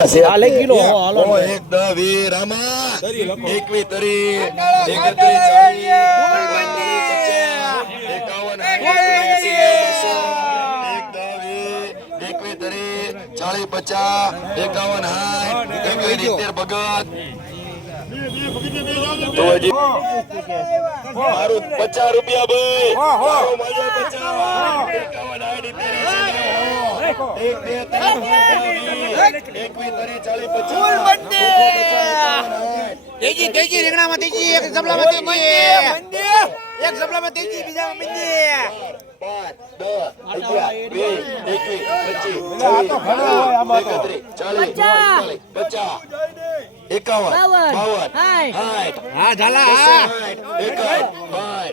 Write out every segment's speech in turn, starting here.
આ કિલો હાલો એક દ વી રામા એકવી તરી એકત્રી ચાલી એકાવન એક દ એકવી તરી ચાલી પચાસ. એકાવન હાથ એકવી સિત્તેર ભગત મારું પચાસ રૂપિયા ભાઈ મારું મજા પચાસ એકાવન સાઠ સિત્તેર એંસી, નેવું. એક બે ત્રણ એક બે ત્રણ તરી ચાલી પચાસ તેજી તેજી રીંગણામાં તેજી એક જબલામાં તેજી એક જબલામાં તેજી ચાલીસ, પચાસ, એકાવન, બાવન, હા ઝાલા એકાવન, બાવન,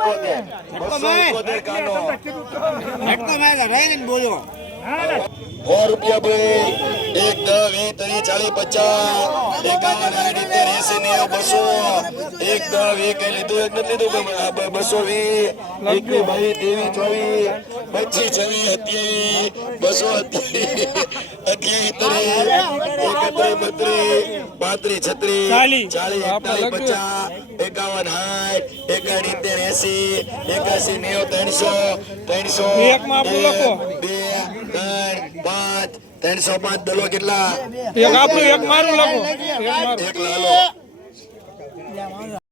એકોતેર, બસો એકોતેર કાનો. બોલો સો રૂપિયા ભાઈ. એક દસ વીસ ત્રીસ ચાલીસ પચાસ. એકાવન સાઠ સિત્તેર એસી નેવું બસો. એક દસ વીસ કઈ લીધું એક નથી લીધું કે આ બ- બસો પચીસ અઠ્યાવીસ ત્રીસ એકત્રીસ બત્રીસ પાંત્રીસ છત્રીસ ચાલીસ એકતાલીસ પચાસ એકાવન એકાવન સિત્તેર એસી એકાસી નેવું ત્રણસો ત્રણસો બે ત્રણ પાંચ ત્રણસો પાંચ દલો કેટલા? એક આપણું એક મારું લખો. એક લાલો.